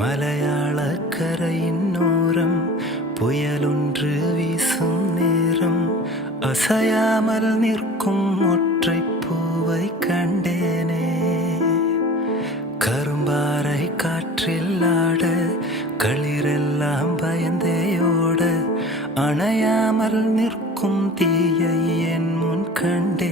மலையாளக்கரையின் ஓரம் புயலொன்று வீசும் நேரம் அசையாமல் நிற்கும் ஒற்றை பூவை கண்டேனே. கரும்பாறை காற்றில் ஆட களிரெல்லாம் பயந்தேயோட அணையாமல் நிற்கும் தீயை என் முன் கண்டே.